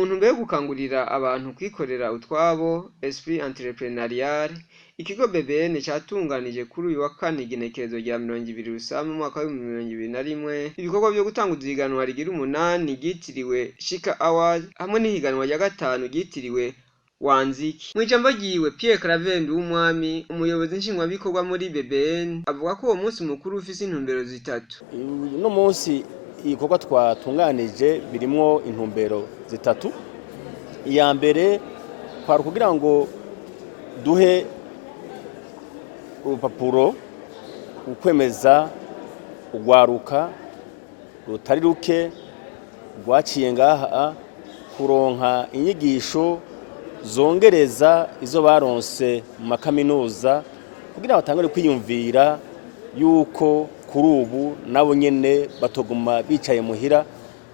Mu ntumbero yo gukangurira abantu kwikorera utwabo esprit entrepreneurial, ikigo BBN catunganije kuri uyu wa kane igenekerezo rya 20 Rusama mu mwaka wa 2021 ibikorwa byo gutanguza ihiganwa rigira 8 ryitiriwe Shika Award hamwe n'ihiganwa rya gatanu ryitiriwe Wanziki. Mwijambo ryiwe Pierre Claver Nduwumwami, umuyobozi nshingwabikorwa muri BBN, avuga ko uwo munsi mukuru ufise intumbero zitatu. Uno munsi igikorwa twatunganije birimwo intumbero zitatu. Iya mbere kwari kugira ngo duhe urupapuro ukwemeza ugwaruka rutari ruke rwaciye ngaha kuronka inyigisho zongereza izo baronse mu makaminuza kugira batangure kwiyumvira yuko kuri ubu nabo nyene batoguma bicaye muhira,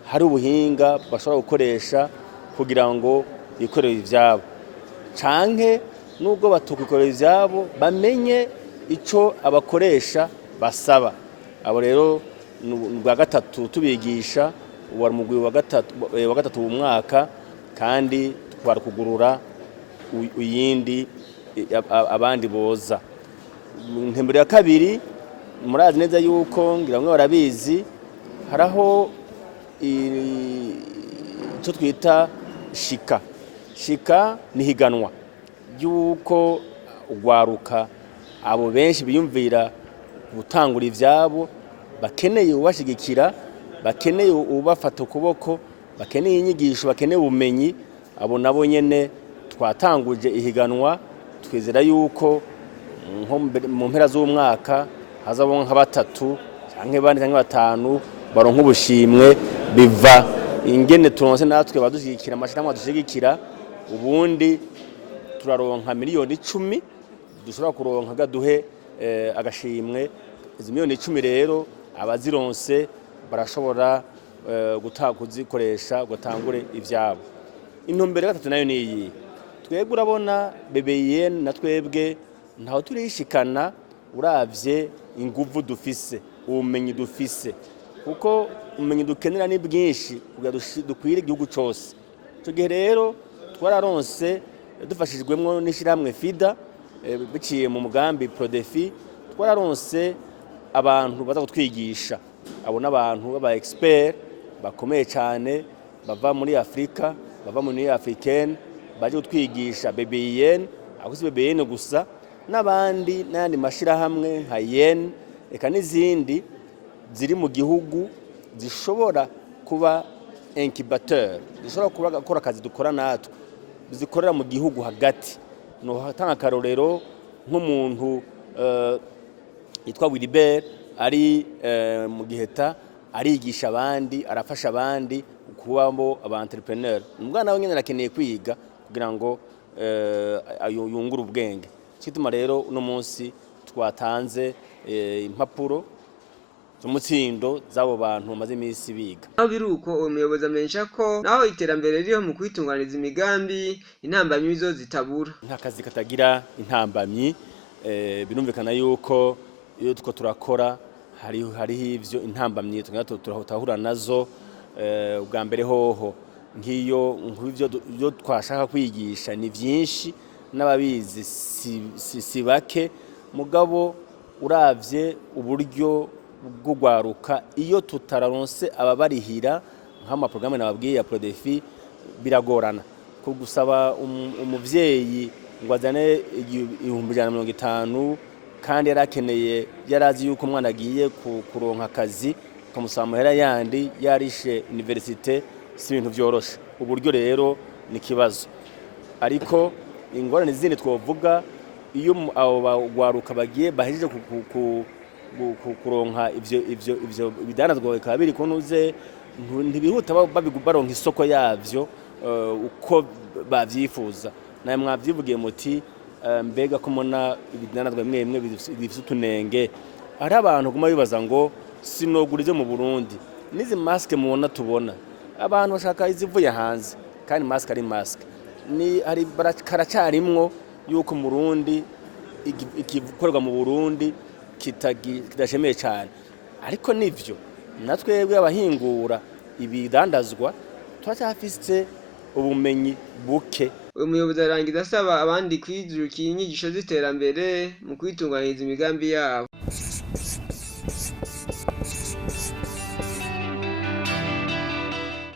hari ubuhinga bashobora gukoresha kugira ngo bikorere ivyabo, canke nubwo batokikorera ivyabo bamenye ico abakoresha basaba. Abo rero bwa gatatu tubigisha uwa mugwi wa gatatu mu mwaka, kandi twari kugurura uyindi abandi boza. Intembere ya kabiri, murazi neza yuko ngira ngo barabizi, haraho icyo twita shika ni higanwa yuko ugwaruka abo benshi biyumvira gutangura ivyabo, bakeneye ubashigikira, bakeneye ubafata ukuboko, bakeneye inyigisho, bakeneye ubumenyi. Abo nabo nyene twatanguje ihiganwa, twizera yuko mu mpera z'umwaka hazabonka nka batatu canke bane canke batanu baronka ubushimwe biva ingene turonse natwe badushigikira, amashirahamwe adushigikira. Ubundi turaronka miliyoni 10 dushobora kuronka gaduhe agashimwe. Izo miliyoni 10 rero abazironse barashobora kuzikoresha gutangure ivyabo. Intumbero gatatu nayo niyi, twebwe urabona BBN na twebwe ntaho turishikana uravye inguvu dufise, ubumenyi dufise, kuko ubumenyi dukenera ni bwinshi kugira dukwire igihugu cose. Ico gihe rero twararonse dufashijwemwo n'ishirahamwe FIDA biciye mu mugambi Prodefi, twararonse abantu baza kutwigisha. Abo n'abantu baba expert bakomeye cyane bava muri Afrika, bava muri Union Africaine, baje kutwigisha BBN, akusi BBN gusa, n'abandi n'andi mashirahamwe nka YEN eka n'izindi ziri mu gihugu zishobora kuba incubateur, zishobora gukora akazi dukora natwe, zikorera mu gihugu hagati. No hatanga akarorero nk'umuntu yitwa Wilibert ari mu Giheta, arigisha abandi, arafasha abandi kubamo aba entrepreneur. Umwana we nyene arakeneye kwiga kugira ngo yungure ubwenge. Kituma rero uno munsi twatanze impapuro z'umutsindo z'abo bantu bamaze iminsi biga. Aho biruko umuyobozi amenyesha ko naho iterambere ririho mu kwitunganiriza imigambi, intambamyi zo zitabura. Nta kazi katagira intambamyi. Birumvikana yuko iyo tuko turakora hariho ivyo intambamyi turahura nazo. Ubwa mbere hoho nk'ivyo twashaka kwigisha ni vyinshi, n'ababizi si bake, mugabo uravye uburyo bw'ugwaruka iyo tutararonse ababarihira nk'amaprograme nababwiye ya Prodefi biragorana. Kugusaba umuvyeyi ngo azane 150 kandi yarakeneye, yarazi yuko umwana agiye kuronka akazi, ukamusaba amahera yandi yarishe universite, si ibintu vyoroshe. Uburyo rero ni kibazo, ariko ingorane zindi twovuga iyo abo bagwaruka bagiye bahejeje kuronka ivyo bidanazwa bikaba biri kunuze, ntibihuta baronka isoko yavyo uko bavyifuza. Naye mwavyivugiye muti mbega ko mona ibidanazwa bimwe bifite utunenge. Hari abantu guma bibaza ngo sinogurize mu Burundi, nizi maske mubona tubona abantu bashaka izivuye hanze, kandi maske ari maske. Ni hari karacarimwo yuko mu Burundi igikorwa mu Burundi kidashemeye cyane, ariko nivyo natwebwe abahingura ibidandazwa turacyafise ubumenyi buke. Uyu muyobozi arangiza asaba abandi kwijukira inyigisho z'iterambere mu kwitunganyiriza imigambi yabo.